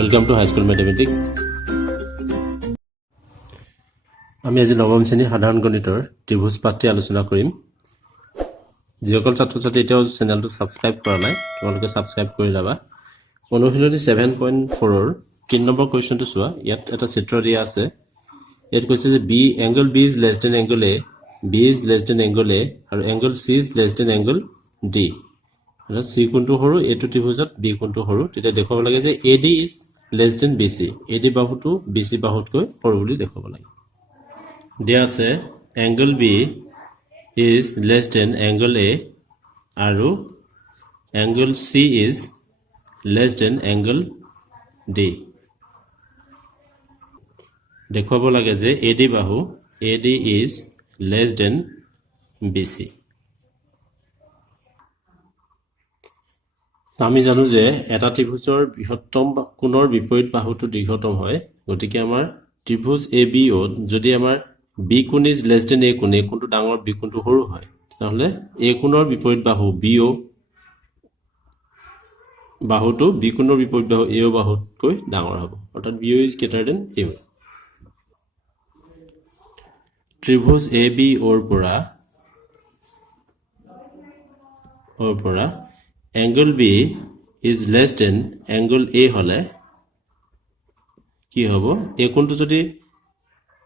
Welcome to High School Mathematics. আমি আজি নৱম শ্ৰেণীৰ সাধাৰণ গণিতৰ ত্ৰিভুজ পাঠটি আলোচনা কৰিম। যিসকল ছাত্ৰ-ছাত্ৰী এতিয়াও চেনেলটো ছাবস্ক্ৰাইব কৰা নাই তেওঁলোকে ছাবস্ক্ৰাইব কৰি ল'বা। অনুশীলনী 7.4 ৰ 3 নম্বৰ কুৱেশ্যনটো চোৱা। ইয়াত এটা চিত্ৰ দিয়া আছে। ইয়াত কৈছে যে B angle B is less than angle A, B is less than angle A আৰু angle C is less than angle D. অৰ্থাৎ চি কোণটো সৰু, এইটো ত্ৰিভুজত বি কোণটো সৰু। তেতিয়া দেখুৱাব লাগে যে A D is less than B C, A D বাহুটো বি চি বাহুতকৈ সৰু বুলি দেখুৱাব লাগে। দিয়া আছে angle B is less than angle A আৰু angle C is less than angle D. দেখুৱাব লাগে যে এ ডি বাহু A D is less than B C. আমি জানো যে এটা ত্ৰিভুজৰ বৃহত্তম কোণৰ বিপৰীত বাহুটো দীৰ্ঘতম হয়। গতিকে আমাৰ ত্ৰিভুজ এ বি অ'ত যদি আমাৰ বি কোণ ইজ লেছ দেন এ কোণ, এ কোণটো ডাঙৰ বি কোণটো সৰু হয়, তেতিয়াহ'লে এ কোণৰ বিপৰীত বাহু বি অ' বাহুটো বি কোণৰ বিপৰীত বাহু এ অ' বাহুতকৈ ডাঙৰ হ'ব। অৰ্থাৎ B O' is greater than A O'. ত্ৰিভুজ এ বি অ'ৰ পৰা angle B is less than angle A হ'লে কি হ'ব? এ কোণটো যদি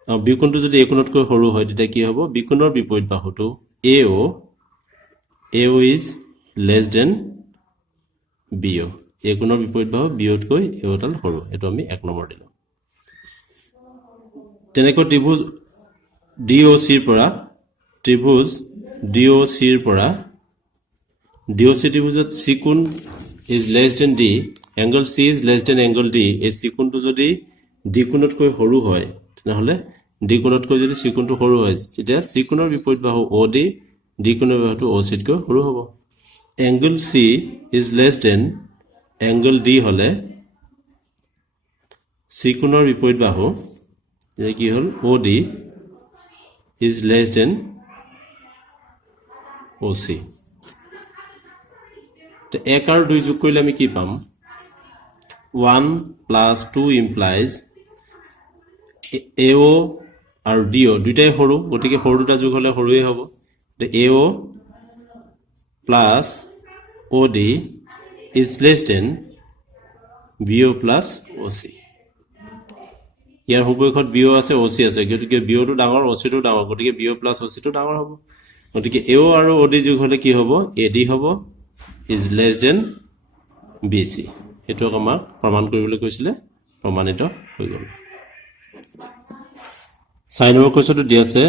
বি কোণটো যদি এ কোণতকৈ সৰু হয় তেতিয়া কি হ'ব? বি কোণৰ বিপৰীত বাহুটো এ অ' ইজ লেছ দেন বি অ'। এ কোণৰ বিপৰীত বাহু বি অ'তকৈ এ অ'ডাল সৰু। এইটো আমি 1 নম্বৰ দিলোঁ। তেনেকৈ ত্ৰিভুজ ডি অ' চিৰ পৰা ডি অ' চি ত্ৰিভুজত চি কোণ is less than D, angle C is less than angle D. এই চি কোণটো যদি ডি কোণতকৈ সৰু হয় তেনেহ'লে ডি কোণতকৈ যদি চি কোণটো সৰু হয় তেতিয়া চি কোণৰ বিপৰীত বাহু অ' ডি কোণৰ বাহুটো অ' চিতকৈ সৰু হ'ব। Angle C is less than angle D হ'লে চি কোণৰ বিপৰীত বাহু কি হ'ল? O' D is less than O' C. 1 আৰু 2 যোগ কৰিলে আমি কি পাম? 1 + 2 ইমপ্লাইজ এ অ' আৰু ডি অ' দুইটাই সৰু, গতিকে সৰু দুটা যোগ হ'লে সৰুৱেই হ'ব। A O' plus O' D is less than B O' plus O' C. ইয়াৰ সুপক্ষত বি অ' আছে, অ' চি আছে, গতিকে বি অ'টো ডাঙৰ, অ' চিটো ডাঙৰ, গতিকে বি অ' প্লাছ অ' চিটো ডাঙৰ হ'ব। গতিকে এ অ' আৰু অ' ডি যোগ হ'লে কি হ'ব? এ ডি হ'ব is less than B C. সেইটোক আমাক প্ৰমাণ কৰিবলৈ কৈছিলে, প্ৰমাণিত হৈ গ'ল। 4 নম্বৰ কুৱেশ্যনটো দিয়া আছে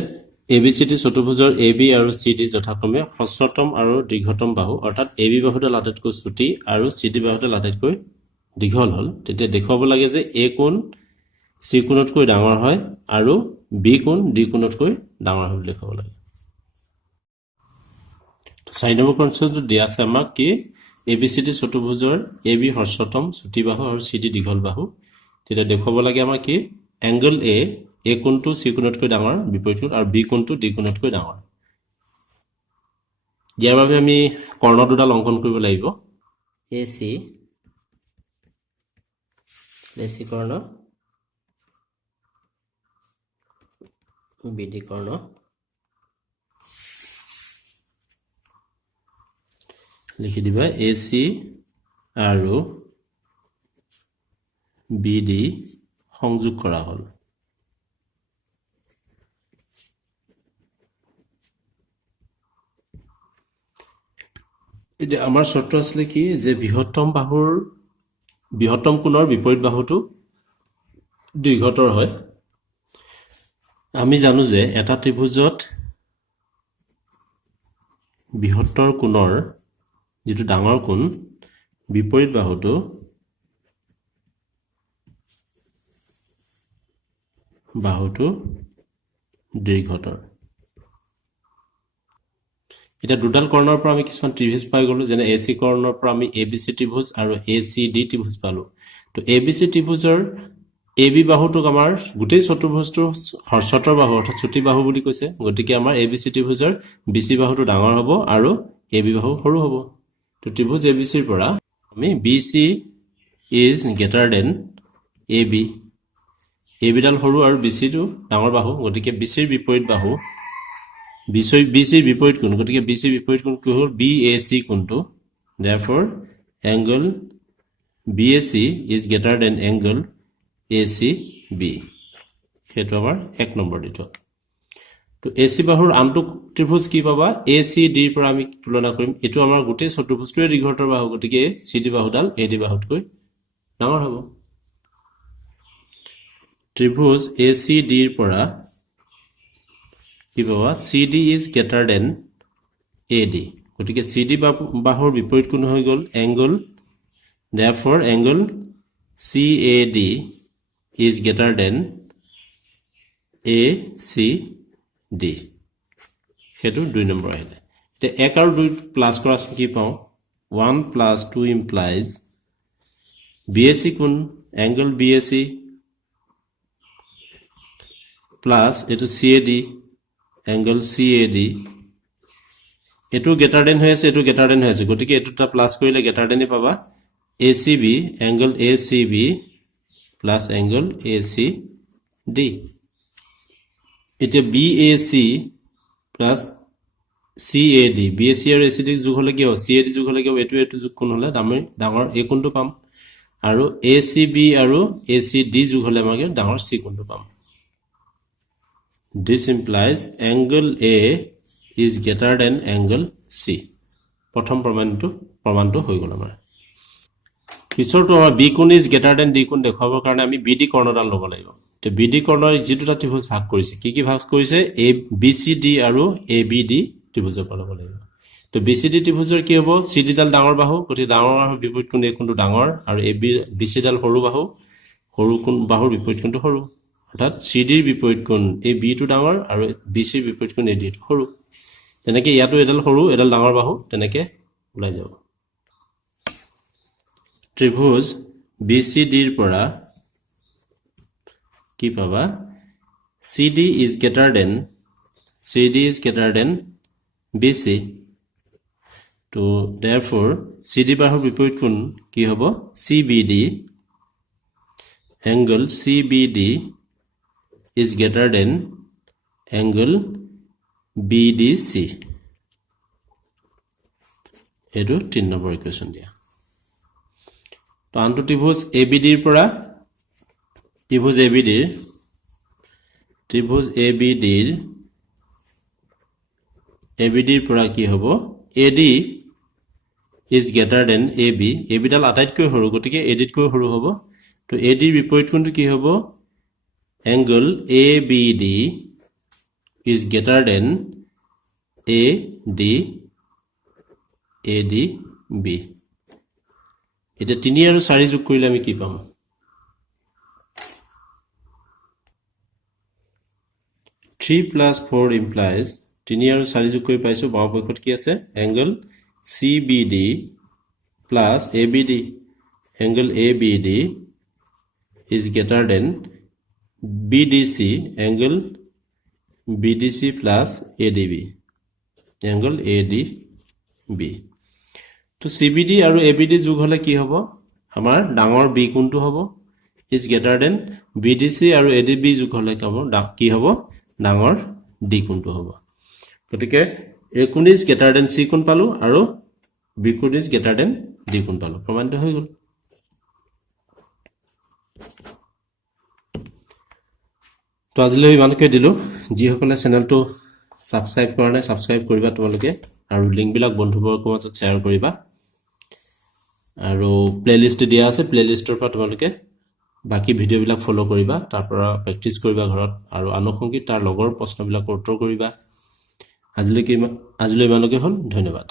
A B C D চতুৰ্ভুজৰ A B আৰু চি ডি যথাক্ৰমে হ্ৰস্বতম আৰু দীৰ্ঘতম বাহু, অৰ্থাৎ এ বি বাহুডাল আটাইতকৈ চুটি আৰু চি ডি বাহুডাল আটাইতকৈ দীঘল হ'ল। তেতিয়া দেখুৱাব লাগে যে এ কোণ চি কোণতকৈ ডাঙৰ হয় আৰু বি কোণ ডি কোণতকৈ ডাঙৰ হয় বুলি দেখুৱাব লাগে। 4 নম্বৰ কুৱেশ্যনটো দিয়া আছে আমাক কি? A B C D চতুৰ্ভুজৰ A B হ্ৰস্বতম চুটি বাহু আৰু চি ডি দীঘল বাহু। তেতিয়া দেখুৱাব লাগে আমাৰ কি? এংগল এ কোণটো চি কোণতকৈ ডাঙৰ বিপৰীত কোণ আৰু বি কোণটো ডি কোণতকৈ ডাঙৰ। ইয়াৰ বাবে আমি কৰ্ণ দুডাল অংকন কৰিব লাগিব। এ চি কৰ্ণ, বি ডি কৰ্ণ, লিখি দিবা এ চি আৰু বি ডি সংযোগ কৰা হ'ল। এতিয়া আমাৰ চৰ্ত আছিলে কি যে বৃহত্তম কোণৰ বিপৰীত বাহুটো দীৰ্ঘতৰ হয়। আমি জানো যে এটা ত্ৰিভুজত বৃহত্তৰ কোণৰ যিটো ডাঙৰ কোণ বিপৰীত বাহুটো দীৰ্ঘতৰ। এতিয়া দুডাল কৰ্ণৰ পৰা আমি কিছুমান ত্ৰিভুজ পাই গ'লো, যেনে এ চি কৰ্ণৰ পৰা আমি এ বি চি ত্ৰিভুজ আৰু এ চি ডি ত্ৰিভুজ পালোঁ। তো A B C ত্ৰিভুজৰ A B বাহুটোক আমাৰ গোটেই চতুৰ্ভুজটো হ্ৰস্বতৰ বাহু অৰ্থাৎ চুটি বাহু বুলি কৈছে। গতিকে আমাৰ A B C ত্ৰিভুজৰ B C বাহুটো ডাঙৰ হ'ব আৰু এ বি বাহু সৰু হ'ব। তো ত্ৰিভুজ এ বি চিৰ পৰা আমি B C is greater than AB ABডাল সৰু আৰু BCটো ডাঙৰ বাহু গতিকে BCৰ বিপৰীত বাহু BCৰ বিপৰীত কোণ গতিকে BCৰ বিপৰীত কোণ কি হ'ল BAC কোণটো therefore angle BAC is greater than angle ACB সেইটো আমাৰ 1 নম্বৰ দিটো তো AC বাহুৰ আনটো ত্ৰিভুজ কি পাবা ACD ৰ পৰা আমি তুলনা কৰিম এটো আমাৰ গোটেই চতুৰ্ভুজটোৰ দীৰ্ঘতৰ বাহু গতিকে CD বাহুডাল AD বাহুতকৈ ডাঙৰ হ'ব ত্ৰিভুজ ACD ৰ পৰা কি পাবা CD is greater than AD গতিকে CD বাহুৰ বিপৰীত কোণ হৈ গ'ল angle therefore angle CAD is greater than ACD হেতু 2 নম্বৰ আহিলে তে 1 আৰু 2 প্লাস কৰা কি পাও 1 + 2 implies BAC কোণ angle BAC plus এটো CAD angle CAD এটো greater than হৈ আছে এটো greater than হৈ আছে গতিকে এটোটা প্লাস কৰিলে greater than পাবা ACB angle ACB plus angle ACD এটা BAC plus CAD BAC আৰু ACD যোগ হলে কি হ'ব CAD যোগ হলে কি হ'ব এটো যোগ কোণ হলে ডাঙৰ A কোণটো পাম আৰু ACB আৰু ACD যোগ হলে আমাকে ডাঙৰ C কোণটো পাম This implies angle A is greater than angle C প্ৰথম প্ৰমাণটো হৈ গল আমাৰ পিছৰটো আমাৰ B কোণ is greater than D কোণ দেখাবৰ কাৰণে আমি BD কৰ্ণডাল ল'ব লাগিব তে BD কৰ্ণৰ যেটোটা ত্ৰিভুজ ভাগ কৰিছে কি ভাগ কৰিছে BCD আৰু ABD ত্ৰিভুজৰ পৰা ল'ব লাগিব তো BCD ত্ৰিভুজৰ কি হ'ব CD ডাল ডাঙৰ বাহু গতিকে ডাঙৰ বাহুৰ বিপৰীত কোণ A কোণটো ডাঙৰ আৰু BC ডাল সৰু কোণ বাহুৰ বিপৰীত কোণটো সৰু অৰ্থাৎ CD ৰ বিপৰীত কোণ AB টো ডাঙৰ আৰু BC ৰ বিপৰীত কোণ AD টো সৰু তেনেকে ইয়াতো এডাল সৰু এডাল ডাঙৰ বাহু তেনেকে ওলাই যাব ত্ৰিভুজ BCD ৰ পৰা কি পাবা CD is greater than BC তো therefore CD বাহুৰ বিপৰীত কোণ কি হ'ব CBD angle CBD is greater than angle BDC এটো 3 নম্বৰ ইকুৱেশ্যন দিয়া তো আনটো ত্ৰিভুজ ABD ৰ পৰা ত্ৰিভুজ ABD ৰ পৰা কি হ'ব AD is greater than AB ডাল আটাইতকৈ সৰু গতিকে AD তকৈ সৰু হ'ব তো AD ৰ বিপৰীত কোণটো কি হ'ব angle ABD is greater than ADB এটা 3 আৰু 4 যোগ কৰিলে আমি কি পাম 3 plus 4 implies 3 আৰু 4 যোগ কৰি পাইছো বাও পক্ষত কি আছে angle CBD plus ABD angle ABD is greater than BDC angle BDC plus ADB angle ADB তো CBD আৰু ABD যোগ হলে কি হ'ব আমাৰ ডাঙৰ B কোণটো হ'ব is greater than BDC আৰু ADB যোগ হলে কি হ'ব ডাঙৰ D কোণটো হ'ব গতিকে A কোণ is greater than C কোণ পালো আৰু B কোণ is greater than D কোণ পালো প্ৰমাণিত হৈ গল তো আজিলৈ ইমানকৈ দিলো যিসকলে চেনেলটো সাবস্ক্ৰাইব কৰা নাই সাবস্ক্ৰাইব কৰিবা তোমালোকে আৰু লিংক বিলাক বন্ধুবৰ্গৰ মাজত শ্বেয়াৰ কৰিবা আৰু প্লেলিষ্ট দিয়া আছে প্লেলিষ্টৰ পৰা তোমালোকে বাকি ভিডিও বিলাক ফলো কৰিবা তাৰ পৰা প্ৰেক্টিছ কৰিবা ঘৰত আৰু আনুষংগিক তাৰ লগৰ প্ৰশ্নবিলাক উত্তৰ কৰিবা আজিলৈ ইমানকৈ হ'ল ধন্যবাদ